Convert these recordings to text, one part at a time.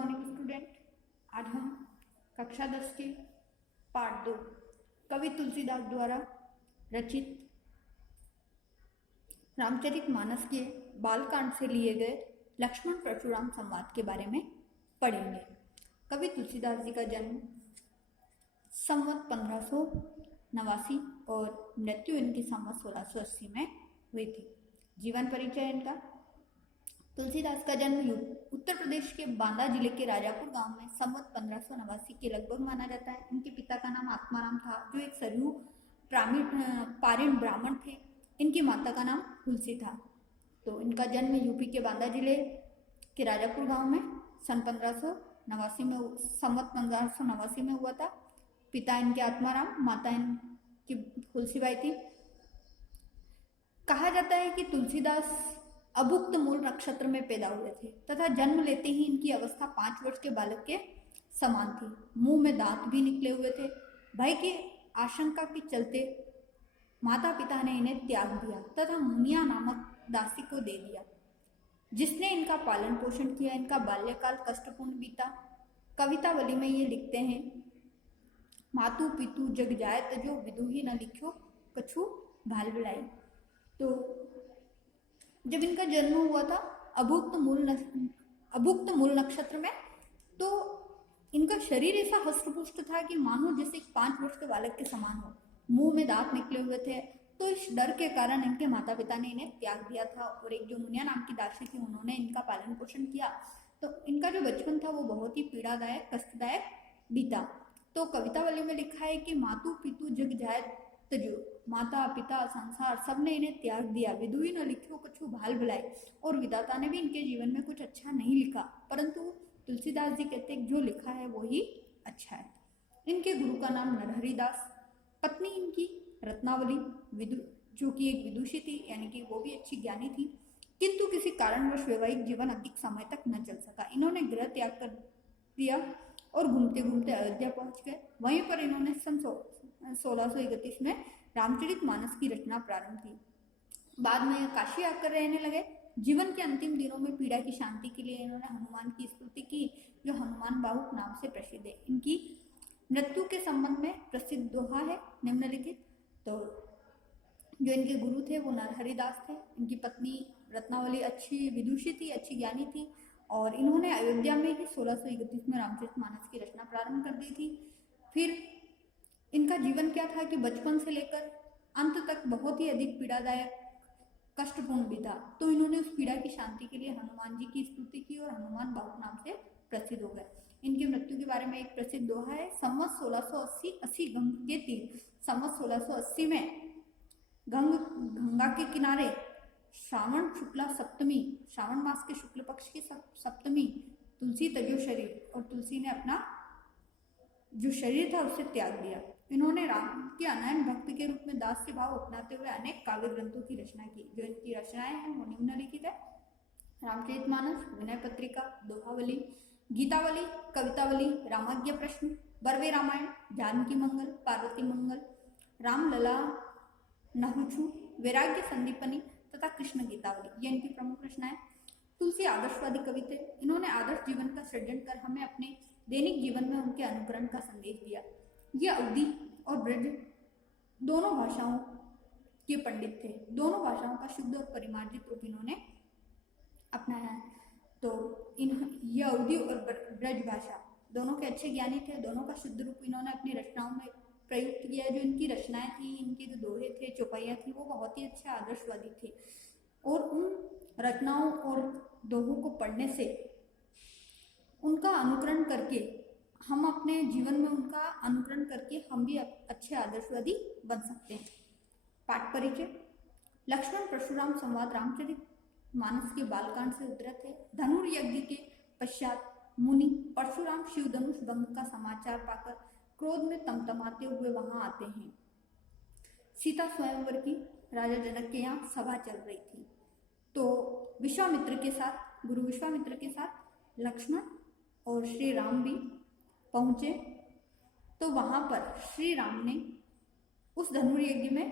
Morning student. आज हम कक्षा 10 के पार्ट 2 कवि तुलसीदास द्वारा रचित रामचरितमानस के बालकांड से लिए गए लक्ष्मण परशुराम संवाद के बारे में पढ़ेंगे। कवि तुलसीदास जी का जन्म संवत 1589 और मृत्यु इनकी संवत 1680 में हुई थी। जीवन परिचय इनका। तुलसीदास का जन्म उत्तर प्रदेश के बांदा जिले के राजापुर गांव में संवत 1589 के लगभग माना जाता है। इनके पिता का नाम आत्माराम था, जो एक सरयू पारीण ब्राह्मण थे। इनकी माता का नाम तुलसी था। तो इनका जन्म यूपी के बांदा जिले के राजापुर गांव में सन 1589 में संवत 1589 में हुआ था। पिता इनके आत्माराम, माता इनकी तुलसीबाई थी। कहा जाता है कि तुलसीदास अभुक्त मूल नक्षत्र में पैदा हुए थे तथा जन्म लेते ही इनकी अवस्था 5 वर्ष के बालक के समान थी। मुंह में दांत भी निकले हुए थे। भय की आशंका के चलते माता पिता ने इन्हें त्याग दिया तथा मुनिया नामक दासी को दे दिया, जिसने इनका पालन पोषण किया। इनका बाल्यकाल कष्टपूर्ण बीता। कवितावली में ये लिखते हैं, मातु पितु जग जाय तजो विदु ही न लिख्यो कछु भाल बिलाई। तो जब इनका जन्म हुआ था अभुक्त मूल नक्षत्र में, तो इनका शरीर ऐसा हष्टपुष्ट था कि मानो जैसे 5 वर्ष के बालक के समान हो। मुंह में दांत निकले हुए थे। तो इस डर के कारण इनके माता पिता ने इन्हें त्याग दिया था और एक जो मुनिया नाम की दासी थी, उन्होंने इनका पालन पोषण किया। तो इनका जो बचपन था वो बहुत ही पीड़ादायक कष्टदायक बीता। तो कवितावली में लिखा है कि मातु पितु जग जाय तजो, माता पिता संसार सबने इन्हें त्याग दिया। विदुई न लिखो कछु भाल भुलाए, और विधाता ने भी इनके जीवन में कुछ अच्छा नहीं लिखा, परंतु तुलसीदास जी कहते हैं जो लिखा है वो ही अच्छा है। इनके गुरु का नाम नरहरिदास, पत्नी इनकी रत्नावली जो कि एक विदुषी थी, यानी कि वो भी अच्छी ज्ञानी थी, किंतु किसी कारणवश वैवाहिक जीवन अधिक समय तक न चल सका। इन्होंने गृह त्याग कर दिया और घूमते घूमते अयोध्या पहुंच गए। वहीं पर इन्होंने सन 1631 में रामचरितमानस की रचना प्रारंभ की। बाद में काशी आकर रहने लगे। जीवन के अंतिम दिनों में पीड़ा की शांति के लिए इन्होंने हनुमान की स्तुति की, जो हनुमान बाहुक नाम से प्रसिद्ध है। इनकी मृत्यु के संबंध में प्रसिद्ध दोहा है निम्नलिखित। तो जो इनके गुरु थे वो नरहरिदास थे। इनकी पत्नी रत्नावली अच्छी विदुषी थी, अच्छी ज्ञानी थी, और इन्होंने अयोध्या में ही 1631 में रामचरितमानस की रचना प्रारंभ कर दी थी। फिर इनका जीवन क्या था कि बचपन से लेकर अंत तक बहुत ही अधिक पीड़ादायक कष्टपूर्ण बीता। तो इन्होंने उस पीड़ा की शांति के लिए हनुमान जी की स्तुति की और हनुमान बाहुक नाम से प्रसिद्ध हो गए। इनकी मृत्यु के बारे में एक प्रसिद्ध दोहा है, संवत 1680 गंग के तीर। संवत 1680 में गंगा के किनारे श्रावण शुक्ला सप्तमी, श्रावण मास के शुक्ल पक्ष की सप्तमी, तुलसी तजो शरीर, और तुलसी ने अपना जो शरीर था उसे त्याग दिया। इन्होंने राम के अनयन भक्त के रूप में दास्य भाव अपनाते हुए अनेक काव्य ग्रंथों की रचना की। जो इनकी रचनाएं हैं वो निम्नलिखित है, रामचरितमानस, विनय पत्रिका, दोहावली, गीतावली, कवितावली, रामाज्ञ प्रश्न, बरवे रामायण, जानकी मंगल, पार्वती मंगल, रामलला नहुछु, वैराग्य संदीपनी तथा कृष्ण गीतावली, ये इनकी प्रमुख रचनाएं। तुलसी आदर्शवादी कवि थे। इन्होंने आदर्श जीवन का सृजन कर हमें अपने दैनिक जीवन में उनके अनुकरण का संदेश दिया। ये अवधी और ब्रज दोनों भाषाओं के पंडित थे। दोनों भाषाओं का शुद्ध और परिमार्जित रूप इन्होंने अपनाया है। तो ये अवधी और ब्रज भाषा दोनों के अच्छे ज्ञानी थे। दोनों का शुद्ध रूप इन्होंने अपनी रचनाओं में प्रयुक्त किया। जो इनकी रचनाएं थी, इनके जो दोहे थे, चौपाइयाँ थी, वो बहुत ही अच्छे आदर्शवादी थे। और उन रचनाओं और दोहों को पढ़ने से, उनका अनुकरण करके हम अपने जीवन में उनका अनुकरण करके हम भी अच्छे आदर्शवादी बन सकते हैं। पाठ परिचय। लक्ष्मण परशुराम संवाद रामचरितमानस के बालकांड से उद्धृत है। धनुर्यज्ञ के पश्चात मुनि परशुराम शिव धनुष भंग का समाचार पाकर क्रोध में तमतमाते हुए वहां आते हैं। सीता स्वयंवर की राजा जनक के यहाँ सभा चल रही थी। तो विश्वामित्र के साथ, गुरु विश्वामित्र के साथ लक्ष्मण और श्री राम भी पहुंचे। तो वहां पर श्री राम ने उस धनुर्यज्ञ में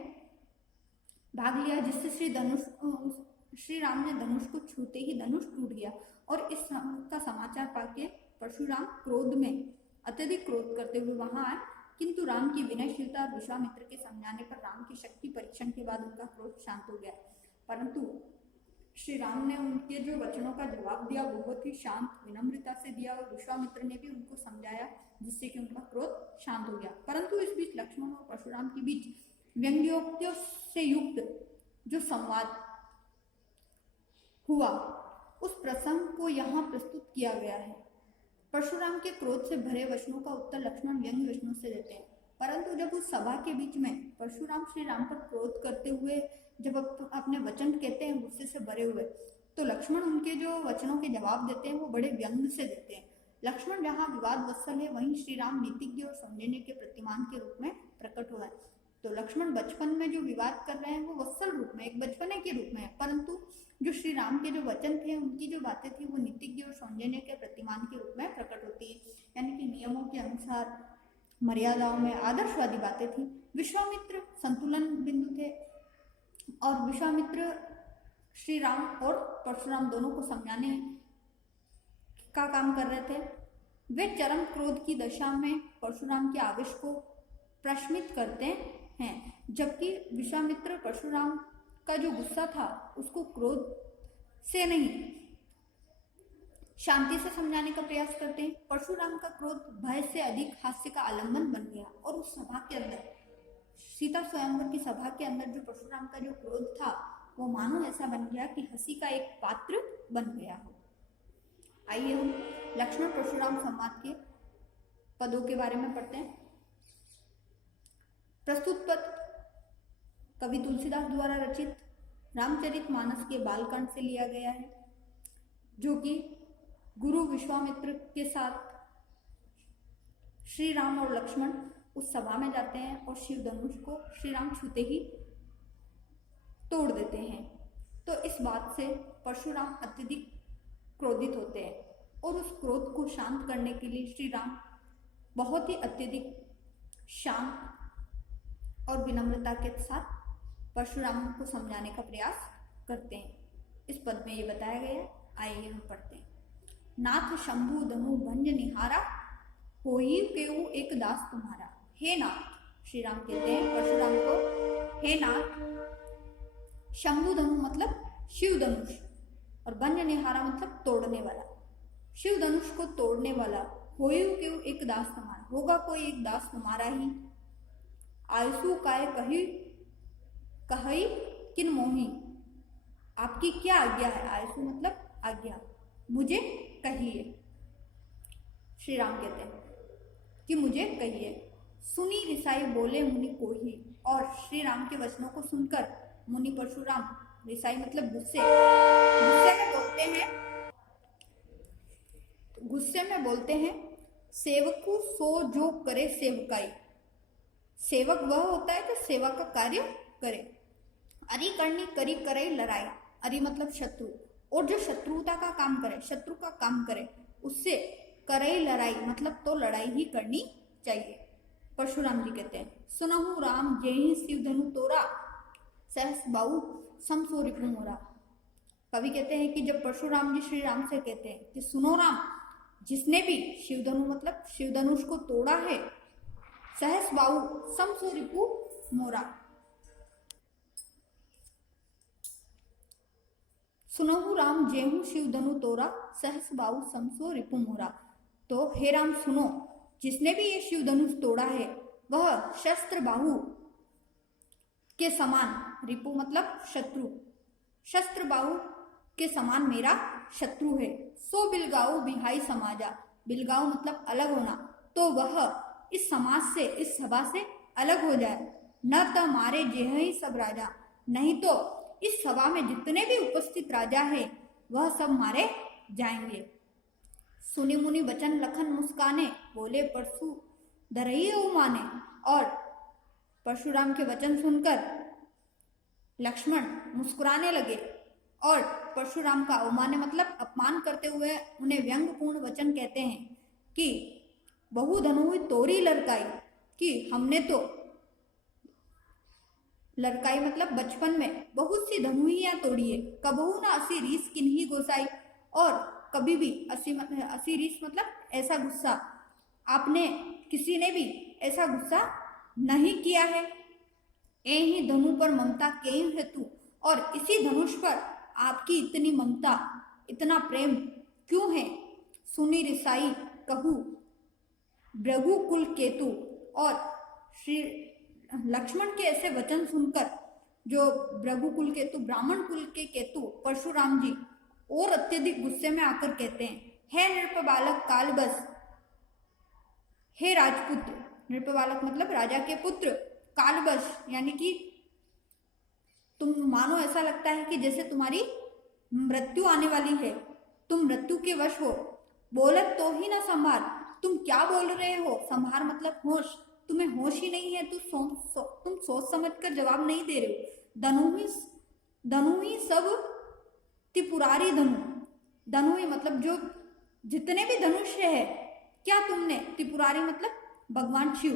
भाग लिया, जिससे श्री राम ने धनुष को छूते ही धनुष टूट गया। और इस का समाचार पाके परशुराम क्रोध में अत्यधिक क्रोध करते हुए वहां आए, किंतु राम की विनयशीलता और विश्वामित्र के समझाने पर राम की शक्ति परीक्षण के बाद उनका क्रोध शांत हो गया। परंतु श्री राम ने उनके जो वचनों का जवाब दिया बहुत ही शांत विनम्रता से दिया, और विश्वामित्र ने भी उनको समझाया, जिससे कि उनका क्रोध शांत हो गया। परंतु इस बीच लक्ष्मण और परशुराम के बीच व्यंग्योक्तियों से युक्त जो संवाद हुआ, उस प्रसंग को यहाँ प्रस्तुत किया गया है। परशुराम के क्रोध से भरे वचनों का उत्तर लक्ष्मण व्यंग्य वचनों से देते हैं। परंतु जब उस सभा के बीच में परशुराम श्री राम पर क्रोध करते हुए जब अपने वचन कहते हैं गुस्से से भरे हुए, तो लक्ष्मण उनके जो वचनों के जवाब देते हैं वो बड़े व्यंग्य से देते हैं। लक्ष्मण जहाँ विवाद वत्सल है, वहीं श्री राम नीतिज्ञ और समझने के प्रतिमान के रूप में प्रकट हुआ है। तो लक्ष्मण बचपन में जो विवाद कर रहे हैं वो वत्सल रूप में, एक बचपने के रूप में है, परंतु जो श्री राम के जो वचन थे, उनकी जो बातें थी, वो नीतिज्ञ और सौंजन्य के प्रतिमान के रूप में प्रकट होती है, यानी कि नियमों के अनुसार मर्यादाओं में आदर्शवादी बातें थी। विश्वामित्र संतुलन बिंदु थे, और विश्वामित्र श्री राम और परशुराम दोनों को समझाने का काम कर रहे थे। वे चरम क्रोध की दशा में परशुराम के आवेश को प्रशमित करते हैं, जबकि विश्वामित्र परशुराम का जो गुस्सा था उसको क्रोध से नहीं शांति से समझाने का प्रयास करते हैं। परशुराम का क्रोध भय से अधिक हास्य का आलंबन बन गया, और उस सभा के अंदर, सीता स्वयंवर की सभा के अंदर जो परशुराम का जो क्रोध था वो मानो ऐसा बन गया कि हंसी का एक पात्र बन गया हो। आइए हम लक्ष्मण परशुराम संवाद के पदों के बारे में पढ़ते हैं। प्रस्तुत पद कवि तुलसीदास द्वारा रचित रामचरितमानस के बालकांड से लिया गया है, जो कि गुरु विश्वामित्र के साथ श्री राम और लक्ष्मण उस सभा में जाते हैं और शिव धनुष को श्री राम छूते ही तोड़ देते हैं। तो इस बात से परशुराम अत्यधिक क्रोधित होते हैं, और उस क्रोध को शांत करने के लिए श्री राम बहुत ही अत्यधिक शांत और विनम्रता के साथ परशुराम को समझाने का प्रयास करते हैं। इस पद में ये बताया गया है, आइए हम पढ़ते हैं। नाथ शंभु धनु भंज निहारा, होई केहू एक दास तुम्हारा। हे नाथ, श्री राम कहते हैं परशुराम को, हे नाथ। शंभु धनु मतलब शिव धनुष, और भंज निहारा मतलब तोड़ने वाला। शिव धनुष को तोड़ने वाला, होई केहू एक दास तुम्हारा, होगा कोई एक दास तुम्हारा ही। आयसु काय कही कही किन मोही, आपकी क्या आज्ञा है। आयसु मतलब आज्ञा, मुझे कहिए। श्री राम कहते हैं कि मुझे कहिए। सुनी रिसाई बोले मुनि कोही, और श्री राम के वचनों को सुनकर मुनि परशुराम, रिसाई मतलब गुस्से में बोलते हैं सेवकु सो जो करे सेवकाई। सेवक वह होता है जो सेवा का कार्य करे। अरि करनी करी करे लड़ाई, अरि मतलब शत्रु, और जो शत्रुता का काम करे, शत्रु का काम करे, उससे करे लड़ाई मतलब तो लड़ाई ही करनी चाहिए। परशुराम जी कहते हैं सुनहु राम जेहि शिव धनु तोरा, सहस बाहु समसो रिपु मोरा। कवि कहते हैं कि जब परशुराम जी श्री राम से कहते हैं कि सुनो राम, जिसने भी शिव धनु मतलब शिव धनुष को तोड़ा है, सहस बाहु समसो रिपु मोरा। सुनहु राम जेहु शिव धनु तोरा, सहस बाहु समसो रिपु मोरा। तो हे राम सुनो, जिसने भी ये शिव धनुष तोड़ा है वह शस्त्र बाहु के समान, रिपु मतलब शत्रु, शस्त्र बाहु के समान मेरा शत्रु है। सो बिलगाऊ बिहाई समाजा, बिलगाऊ मतलब अलग होना, तो वह इस समाज से, इस सभा से अलग हो जाए। न तो मारे जेह ही सब राजा, नहीं तो इस सभा में जितने भी उपस्थित राजा है वह सब मारे जाएंगे। सुनी मुनि बचन लखन मुस्काने, बोले परशु धरई ओ माने। और परशुराम के वचन सुनकर लक्ष्मण मुस्कुराने लगे, और परशुराम का अवमान्य मतलब अपमान करते हुए उन्हें व्यंग्यपूर्ण वचन कहते हैं कि बहु धनु तोरी लड़काई, कि हमने तो लड़काई मतलब बचपन में बहुत सी धनुइयां तोड़ी है। कबहू ना असी रीस किन्ही गोसाई, और कभी भी असीरीस मतलब ऐसा गुस्सा, आपने किसी ने भी ऐसा गुस्सा नहीं किया है। ए ही धनु पर ममता केयु हेतु, और इसी धनुष पर आपकी इतनी ममता, इतना प्रेम क्यों है। सुनी रिसाई कहू भृगु कुल केतु, और श्री लक्ष्मण के ऐसे वचन सुनकर जो भृगु कुल केतु, ब्राह्मण कुल के केतु परशुराम जी और अत्यधिक गुस्से में आकर कहते हैं, हे नृप बालक कालबस, हे राजपुत्र, नृप बालक मतलब राजा के पुत्र, कालबस यानी कि तुम मानो ऐसा लगता है कि जैसे तुम्हारी मृत्यु आने वाली है, तुम मृत्यु के वश हो। बोलत तो ही ना संभार, तुम क्या बोल रहे हो। संभार मतलब होश, तुम्हें होश ही नहीं है, तुम सोच समझ कर जवाब नहीं दे रहे हो। धनु ही सब त्रिपुरारी धनु, धनु ही मतलब जो जितने भी धनुष्य है, क्या तुमने, त्रिपुरारी मतलब भगवान शिव,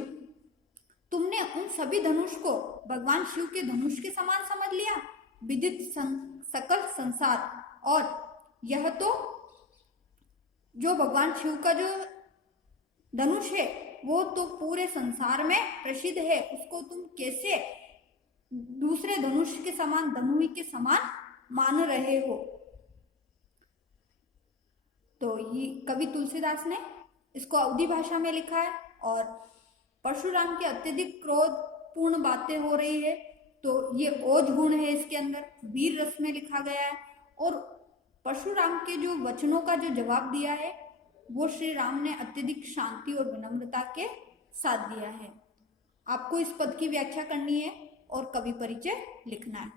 तुमने उन सभी धनुष को भगवान शिव के धनुष के समान समझ लिया। विदित सकल संसार, और यह तो जो भगवान शिव का जो धनुष है वो तो पूरे संसार में प्रसिद्ध है, उसको तुम कैसे दूसरे धनुष के समान, धनुई के समान मान रहे हो। तो ये कवि तुलसीदास ने इसको अवधी भाषा में लिखा है, और परशुराम की अत्यधिक क्रोध पूर्ण बातें हो रही है, तो ये ओज गुण है इसके अंदर, वीर रस में लिखा गया है। और परशुराम के जो वचनों का जो जवाब दिया है वो श्री राम ने अत्यधिक शांति और विनम्रता के साथ दिया है। आपको इस पद की व्याख्या करनी है और कवि परिचय लिखना है।